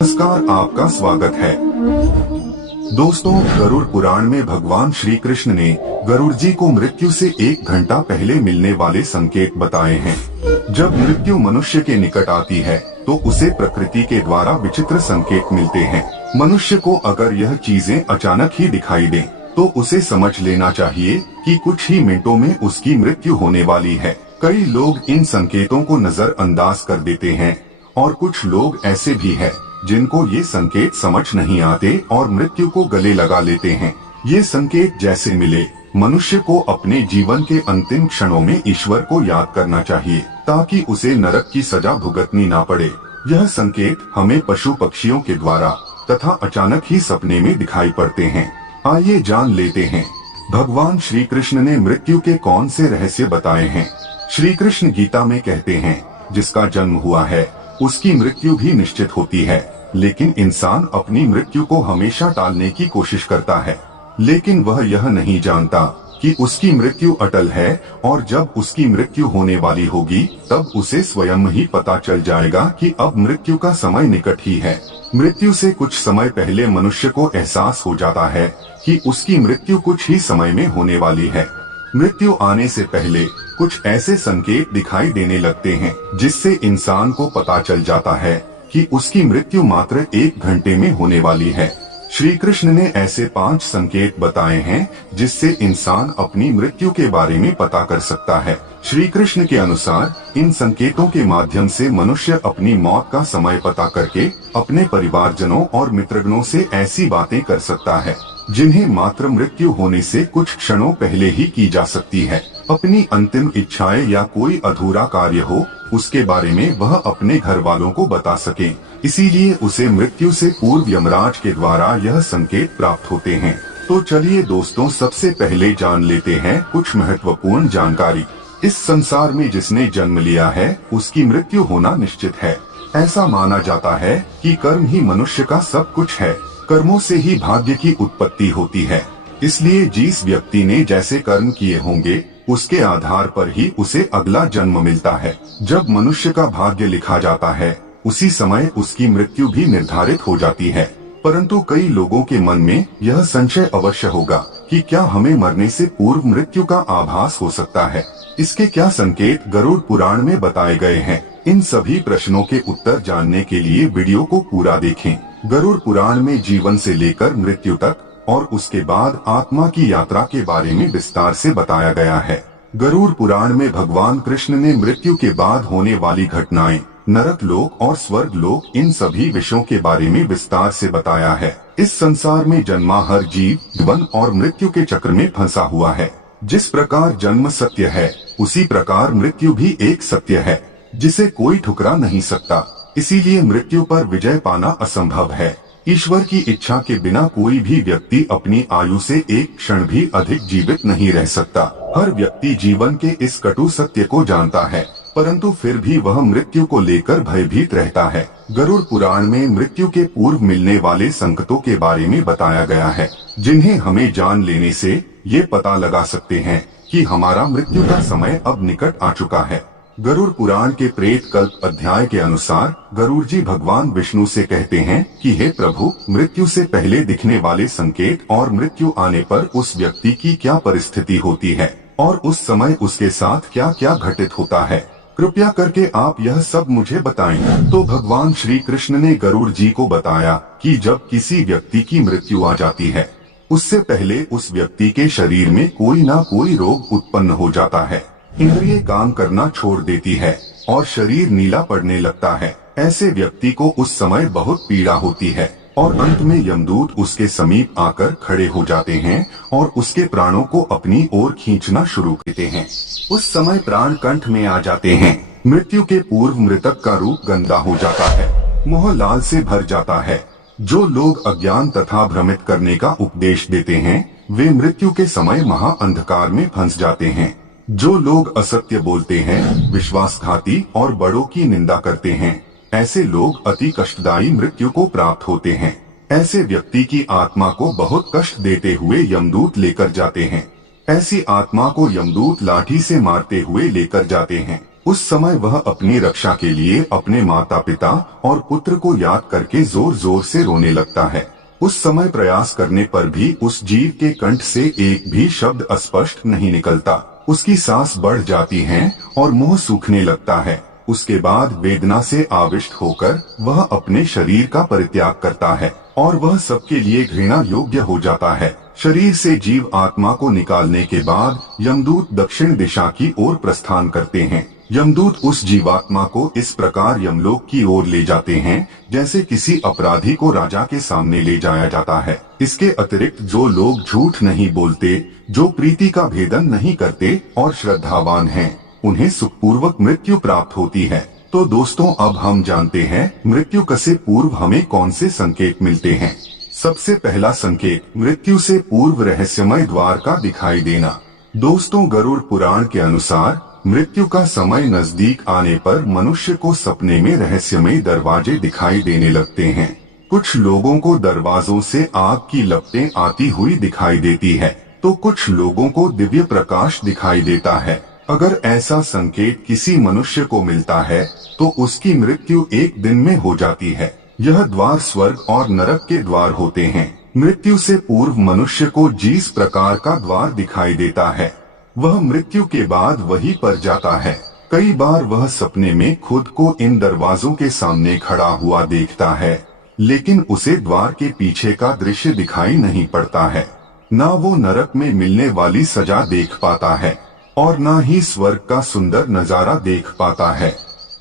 नमस्कार, आपका स्वागत है। दोस्तों, गरुड़ पुराण में भगवान श्री कृष्ण ने गरुड़ जी को मृत्यु से 1 घंटा पहले मिलने वाले संकेत बताए हैं। जब मृत्यु मनुष्य के निकट आती है तो उसे प्रकृति के द्वारा विचित्र संकेत मिलते हैं। मनुष्य को अगर यह चीजें अचानक ही दिखाई दें, तो उसे समझ लेना चाहिए कि कुछ ही मिनटों में उसकी मृत्यु होने वाली है। कई लोग इन संकेतों को नजरअंदाज कर देते हैं और कुछ लोग ऐसे भी हैं जिनको ये संकेत समझ नहीं आते और मृत्यु को गले लगा लेते हैं। ये संकेत जैसे मिले, मनुष्य को अपने जीवन के अंतिम क्षणों में ईश्वर को याद करना चाहिए ताकि उसे नरक की सजा भुगतनी ना पड़े। यह संकेत हमें पशु पक्षियों के द्वारा तथा अचानक ही सपने में दिखाई पड़ते हैं। आइए जान लेते हैं, भगवान श्री कृष्ण ने मृत्यु के कौन से रहस्य बताए हैं। श्री कृष्ण गीता में कहते हैं, जिसका जन्म हुआ है उसकी मृत्यु भी निश्चित होती है, लेकिन इंसान अपनी मृत्यु को हमेशा टालने की कोशिश करता है। लेकिन वह यह नहीं जानता कि उसकी मृत्यु अटल है और जब उसकी मृत्यु होने वाली होगी तब उसे स्वयं ही पता चल जाएगा कि अब मृत्यु का समय निकट ही है। मृत्यु से कुछ समय पहले मनुष्य को एहसास हो जाता है कि उसकी मृत्यु कुछ ही समय में होने वाली है। मृत्यु आने से पहले कुछ ऐसे संकेत दिखाई देने लगते हैं जिससे इंसान को पता चल जाता है कि उसकी मृत्यु मात्र 1 घंटे में होने वाली है। श्री कृष्ण ने ऐसे 5 संकेत बताए हैं जिससे इंसान अपनी मृत्यु के बारे में पता कर सकता है। श्री कृष्ण के अनुसार इन संकेतों के माध्यम से मनुष्य अपनी मौत का समय पता करके अपने परिवारजनों और मित्रगणों से ऐसी बातें कर सकता है जिन्हें मात्र मृत्यु होने से कुछ क्षणों पहले ही की जा सकती है। अपनी अंतिम इच्छाएं या कोई अधूरा कार्य हो, उसके बारे में वह अपने घर वालों को बता सके। इसीलिए उसे मृत्यु से पूर्व यमराज के द्वारा यह संकेत प्राप्त होते हैं। तो चलिए दोस्तों, सबसे पहले जान लेते हैं कुछ महत्वपूर्ण जानकारी। इस संसार में जिसने जन्म लिया है उसकी मृत्यु होना निश्चित है। ऐसा माना जाता है कि कर्म ही मनुष्य का सब कुछ है। कर्मों से ही भाग्य की उत्पत्ति होती है। इसलिए जिस व्यक्ति ने जैसे कर्म किए होंगे उसके आधार पर ही उसे अगला जन्म मिलता है। जब मनुष्य का भाग्य लिखा जाता है उसी समय उसकी मृत्यु भी निर्धारित हो जाती है। परंतु कई लोगों के मन में यह संशय अवश्य होगा कि क्या हमें मरने से पूर्व मृत्यु का आभास हो सकता है। इसके क्या संकेत गरुड़ पुराण में बताए गए हैं। इन सभी प्रश्नों के उत्तर जानने के लिए वीडियो को पूरा देखें। गरुड़ पुराण में जीवन से लेकर मृत्यु तक और उसके बाद आत्मा की यात्रा के बारे में विस्तार से बताया गया है। गरुड़ पुराण में भगवान कृष्ण ने मृत्यु के बाद होने वाली घटनाएं, नरक लोक और स्वर्ग लोक, इन सभी विषयों के बारे में विस्तार से बताया है। इस संसार में जन्मा हर जीव जीवन और मृत्यु के चक्र में फंसा हुआ है। जिस प्रकार जन्म सत्य है उसी प्रकार मृत्यु भी एक सत्य है जिसे कोई ठुकरा नहीं सकता। इसीलिए मृत्यु पर विजय पाना असंभव है। ईश्वर की इच्छा के बिना कोई भी व्यक्ति अपनी आयु से 1 क्षण भी अधिक जीवित नहीं रह सकता। हर व्यक्ति जीवन के इस कटु सत्य को जानता है, परंतु फिर भी वह मृत्यु को लेकर भयभीत रहता है। गरुड़ पुराण में मृत्यु के पूर्व मिलने वाले संकटों के बारे में बताया गया है, जिन्हें हमें जान लेने से ये पता लगा सकते हैं कि हमारा मृत्यु का समय अब निकट आ चुका है। गरुड़ पुराण के प्रेत कल्प अध्याय के अनुसार गरुड़ जी भगवान विष्णु से कहते हैं कि हे प्रभु, मृत्यु से पहले दिखने वाले संकेत और मृत्यु आने पर उस व्यक्ति की क्या परिस्थिति होती है और उस समय उसके साथ क्या क्या घटित होता है, कृपया करके आप यह सब मुझे बताएं। तो भगवान श्री कृष्ण ने गरुड़ जी को बताया कि जब किसी व्यक्ति की मृत्यु आ जाती है उससे पहले उस व्यक्ति के शरीर में कोई ना कोई रोग उत्पन्न हो जाता है। इंद्रिय काम करना छोड़ देती है और शरीर नीला पड़ने लगता है। ऐसे व्यक्ति को उस समय बहुत पीड़ा होती है और अंत में यमदूत उसके समीप आकर खड़े हो जाते हैं और उसके प्राणों को अपनी ओर खींचना शुरू करते हैं। उस समय प्राण कंठ में आ जाते हैं। मृत्यु के पूर्व मृतक का रूप गंदा हो जाता है, मुंह लाल से भर जाता है। जो लोग अज्ञान तथा भ्रमित करने का उपदेश देते हैं वे मृत्यु के समय महा अंधकार में फंस जाते हैं। जो लोग असत्य बोलते हैं, विश्वासघाती और बड़ों की निंदा करते हैं, ऐसे लोग अति कष्टदायी मृत्यु को प्राप्त होते हैं। ऐसे व्यक्ति की आत्मा को बहुत कष्ट देते हुए यमदूत लेकर जाते हैं। ऐसी आत्मा को यमदूत लाठी से मारते हुए लेकर जाते हैं। उस समय वह अपनी रक्षा के लिए अपने माता पिता और पुत्र को याद करके जोर जोर से रोने लगता है। उस समय प्रयास करने पर भी उस जीव के कंठ से एक भी शब्द अस्पष्ट नहीं निकलता। उसकी सांस बढ़ जाती है और मुंह सूखने लगता है। उसके बाद वेदना से आविष्ट होकर वह अपने शरीर का परित्याग करता है और वह सबके लिए घृणा योग्य हो जाता है। शरीर से जीव आत्मा को निकालने के बाद यमदूत दक्षिण दिशा की ओर प्रस्थान करते हैं। यमदूत उस जीवात्मा को इस प्रकार यमलोक की ओर ले जाते हैं जैसे किसी अपराधी को राजा के सामने ले जाया जाता है। इसके अतिरिक्त जो लोग झूठ नहीं बोलते, जो प्रीति का भेदन नहीं करते और श्रद्धावान हैं, उन्हें सुखपूर्वक मृत्यु प्राप्त होती है। तो दोस्तों, अब हम जानते हैं मृत्यु से पूर्व हमें कौन से संकेत मिलते हैं। सबसे पहला संकेत मृत्यु से पूर्व रहस्यमय द्वार का दिखाई देना। दोस्तों, गरुड़ पुराण के अनुसार मृत्यु का समय नजदीक आने पर मनुष्य को सपने में रहस्यमय दरवाजे दिखाई देने लगते हैं। कुछ लोगों को दरवाजों से आग की लपटें आती हुई दिखाई देती है, तो कुछ लोगों को दिव्य प्रकाश दिखाई देता है। अगर ऐसा संकेत किसी मनुष्य को मिलता है तो उसकी मृत्यु एक दिन में हो जाती है। यह द्वार स्वर्ग और नरक के द्वार होते हैं। मृत्यु से पूर्व मनुष्य को जिस प्रकार का द्वार दिखाई देता है, वह मृत्यु के बाद वहीं पर जाता है। कई बार वह सपने में खुद को इन दरवाजों के सामने खड़ा हुआ देखता है, लेकिन उसे द्वार के पीछे का दृश्य दिखाई नहीं पड़ता है। ना वो नरक में मिलने वाली सजा देख पाता है और ना ही स्वर्ग का सुंदर नजारा देख पाता है।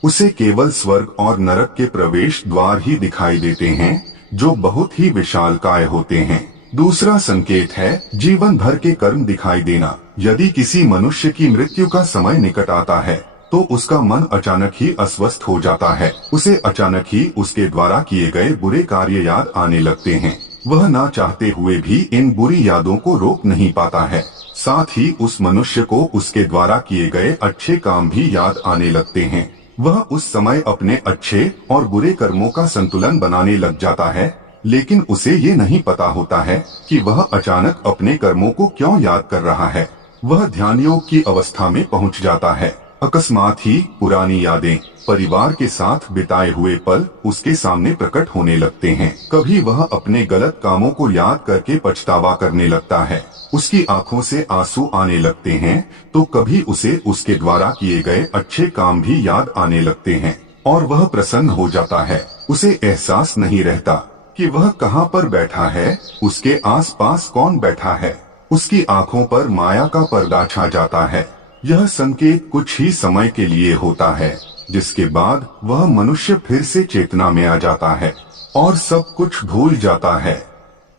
उसे केवल स्वर्ग और नरक के प्रवेश द्वार ही दिखाई देते हैं, जो बहुत ही विशालकाय होते हैं। दूसरा संकेत है जीवन भर के कर्म दिखाई देना। यदि किसी मनुष्य की मृत्यु का समय निकट आता है तो उसका मन अचानक ही अस्वस्थ हो जाता है। उसे अचानक ही उसके द्वारा किए गए बुरे कार्य याद आने लगते हैं। वह ना चाहते हुए भी इन बुरी यादों को रोक नहीं पाता है। साथ ही उस मनुष्य को उसके द्वारा किए गए अच्छे काम भी याद आने लगते हैं। वह उस समय अपने अच्छे और बुरे कर्मों का संतुलन बनाने लग जाता है, लेकिन उसे ये नहीं पता होता है कि वह अचानक अपने कर्मों को क्यों याद कर रहा है। वह ध्यान योग की अवस्था में पहुंच जाता है। अकस्मात ही पुरानी यादें, परिवार के साथ बिताए हुए पल उसके सामने प्रकट होने लगते हैं। कभी वह अपने गलत कामों को याद करके पछतावा करने लगता है। उसकी आंखों से आंसू आने लगते हैं, तो कभी उसे उसके द्वारा किए गए अच्छे काम भी याद आने लगते हैं और वह प्रसन्न हो जाता है। उसे एहसास नहीं रहता कि वह कहाँ पर बैठा है, उसके आसपास कौन बैठा है। उसकी आंखों पर माया का पर्दा छा जाता है। यह संकेत कुछ ही समय के लिए होता है, जिसके बाद वह मनुष्य फिर से चेतना में आ जाता है और सब कुछ भूल जाता है।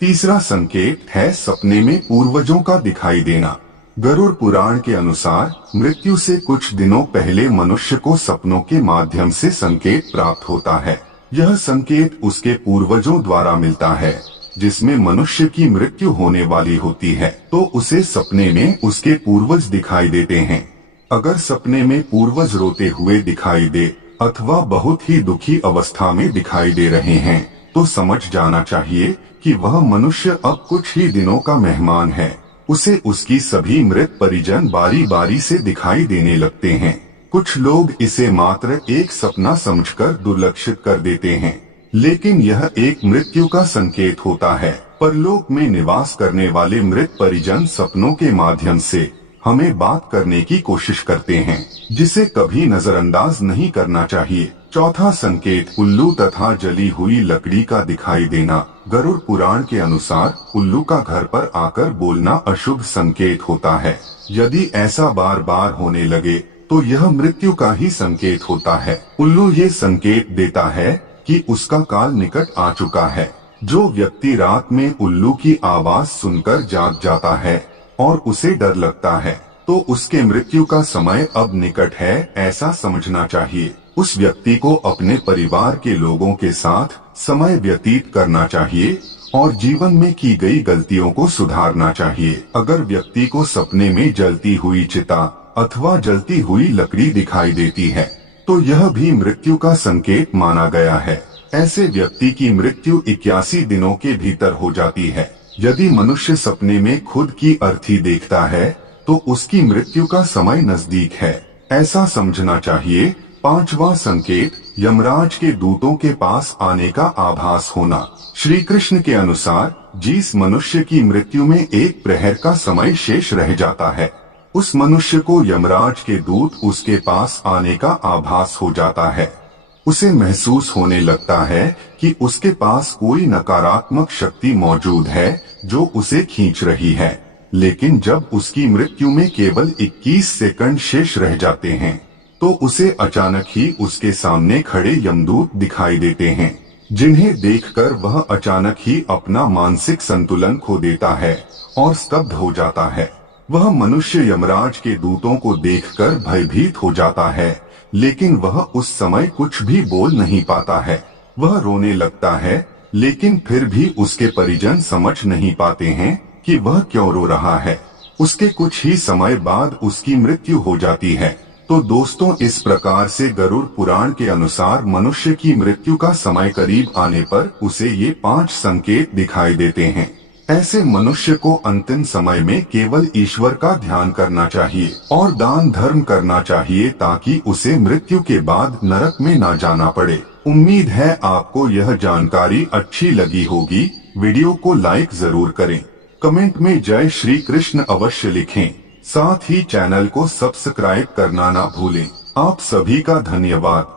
तीसरा संकेत है सपने में पूर्वजों का दिखाई देना। गरुड़ पुराण के अनुसार मृत्यु से कुछ दिनों पहले मनुष्य को सपनों के माध्यम से संकेत प्राप्त होता है। यह संकेत उसके पूर्वजों द्वारा मिलता है। जिसमें मनुष्य की मृत्यु होने वाली होती है तो उसे सपने में उसके पूर्वज दिखाई देते हैं। अगर सपने में पूर्वज रोते हुए दिखाई दे अथवा बहुत ही दुखी अवस्था में दिखाई दे रहे हैं तो समझ जाना चाहिए कि वह मनुष्य अब कुछ ही दिनों का मेहमान है। उसे उसकी सभी मृत परिजन बारी बारी से दिखाई देने लगते हैं। कुछ लोग इसे मात्र एक सपना समझकर दुर्लक्षित कर देते हैं, लेकिन यह एक मृत्यु का संकेत होता है। परलोक में निवास करने वाले मृत परिजन सपनों के माध्यम से हमें बात करने की कोशिश करते हैं, जिसे कभी नजरअंदाज नहीं करना चाहिए। चौथा संकेत उल्लू तथा जली हुई लकड़ी का दिखाई देना। गरुड़ पुराण के अनुसार उल्लू का घर पर आकर बोलना अशुभ संकेत होता है। यदि ऐसा बार बार होने लगे तो यह मृत्यु का ही संकेत होता है। उल्लू ये संकेत देता है कि उसका काल निकट आ चुका है। जो व्यक्ति रात में उल्लू की आवाज सुनकर जाग जाता है और उसे डर लगता है तो उसके मृत्यु का समय अब निकट है, ऐसा समझना चाहिए। उस व्यक्ति को अपने परिवार के लोगों के साथ समय व्यतीत करना चाहिए और जीवन में की गई गलतियों को सुधारना चाहिए। अगर व्यक्ति को सपने में जलती हुई चिता अथवा जलती हुई लकड़ी दिखाई देती है तो यह भी मृत्यु का संकेत माना गया है। ऐसे व्यक्ति की मृत्यु 81 दिनों के भीतर हो जाती है। यदि मनुष्य सपने में खुद की अर्थी देखता है तो उसकी मृत्यु का समय नजदीक है। ऐसा समझना चाहिए। पांचवा संकेत, यमराज के दूतों के पास आने का आभास होना। श्री कृष्ण के अनुसार जिस मनुष्य की मृत्यु में एक प्रहर का समय शेष रह जाता है, उस मनुष्य को यमराज के दूत उसके पास आने का आभास हो जाता है। उसे महसूस होने लगता है कि उसके पास कोई नकारात्मक शक्ति मौजूद है जो उसे खींच रही है। लेकिन जब उसकी मृत्यु में केवल 21 सेकंड शेष रह जाते हैं, तो उसे अचानक ही उसके सामने खड़े यमदूत दिखाई देते हैं, जिन्हें देखकर वह अचानक ही अपना मानसिक संतुलन खो देता है और स्तब्ध हो जाता है। वह मनुष्य यमराज के दूतों को देखकर भयभीत हो जाता है, लेकिन वह उस समय कुछ भी बोल नहीं पाता है। वह रोने लगता है, लेकिन फिर भी उसके परिजन समझ नहीं पाते हैं कि वह क्यों रो रहा है। उसके कुछ ही समय बाद उसकी मृत्यु हो जाती है। तो दोस्तों, इस प्रकार से गरुड़ पुराण के अनुसार मनुष्य की मृत्यु का समय करीब आने पर उसे ये 5 संकेत दिखाई देते हैं। ऐसे मनुष्य को अंतिम समय में केवल ईश्वर का ध्यान करना चाहिए और दान धर्म करना चाहिए, ताकि उसे मृत्यु के बाद नरक में ना जाना पड़े। उम्मीद है आपको यह जानकारी अच्छी लगी होगी। वीडियो को लाइक जरूर करें, कमेंट में जय श्री कृष्ण अवश्य लिखें, साथ ही चैनल को सब्सक्राइब करना ना भूलें। आप सभी का धन्यवाद।